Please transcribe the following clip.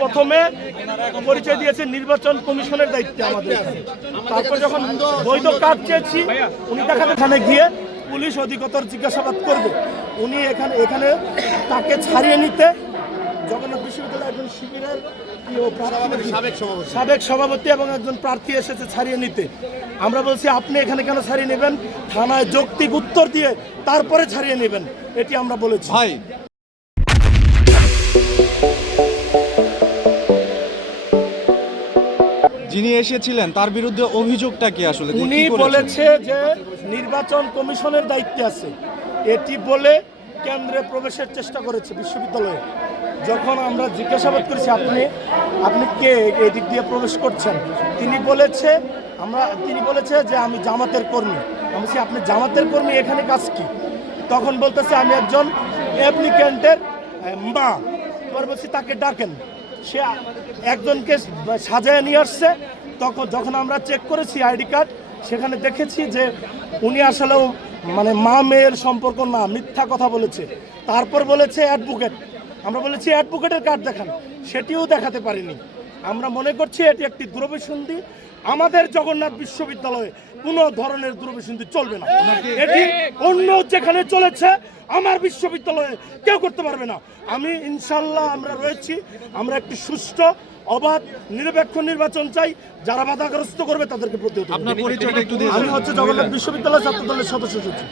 প্রথমে পরিচয় দিয়েছে নির্বাচন কমিশনের দায়িত্বে আমাদের। তারপর যখন বৈধ কার্ড চেয়েছি উনি এখানে গিয়ে পুলিশ অধিকতর জিজ্ঞাসাবাদ করবে। উনি এখানে তাকে ছাড়িয়ে নিতে জগন্নাথ বিশ্ববিদ্যালয়ের একজন শিবিরের সাবেক সভাপতি এবং একজন প্রার্থী এসেছে ছাড়িয়ে নিতে। আমরা বলছি আপনি এখানে কেন ছাড়িয়ে নেবেন, থানায় যৌক্তিক উত্তর দিয়ে তারপরে ছাড়িয়ে নেবেন, এটি আমরা বলেছি। ভাই যিনি এসেছিলেন তার বিরুদ্ধে অভিযোগটা কি আসলে? উনি বলেছে যে নির্বাচন কমিশনের দায়িত্বে আছে এটি বলে কেন্দ্রে প্রবেশের চেষ্টা করেছে বিশ্ববিদ্যালয়ে। যখন আমরা জিজ্ঞাসাবাদ করেছি আপনি কে এদিক দিয়ে প্রবেশ করছেন, তিনি বলেছে যে আমি জামাতের কর্মী। আমি বলছি আপনি জামাতের কর্মী, এখানে কাজ কি? তখন বলতেছে আমি একজন অ্যাপ্লিক্যান্টের মা। পরে বলছি তাকে ডাকেন। সে একজনকে সাজায় নিয়ে আসছে। যখন আমরা চেক করেছি আইডি কার্ড, সেখানে দেখেছি যে উনি আসলেও মানে মা মেয়ের সম্পর্ক না, মিথ্যা কথা বলেছে। তারপর বলেছে অ্যাডভোকেট। আমরা বলেছি অ্যাডভোকেটের কার্ড দেখান, সেটিও দেখাতে পারিনি। আমরা মনে করছি এটি একটি দুরভিসন্ধি। আমাদের জগন্নাথ বিশ্ববিদ্যালয়ে কোনো ধরনের দুরভিসন্ধি চলবে না। এটি অন্য যেখানে চলেছে আমার বিশ্ববিদ্যালয়ে কেউ করতে পারবে না। আমি ইনশাল্লাহ আমরা রয়েছি, আমরা একটি সুষ্ঠু অবাধ নিরপেক্ষ নির্বাচন চাই। যারা বাধাগ্রস্ত করবে তাদেরকে প্রতিহত। আপনার পরিচয়টা একটু দিন। আমি হচ্ছে জগন্নাথ বিশ্ববিদ্যালয় ছাত্র দলের সদস্য সচিব।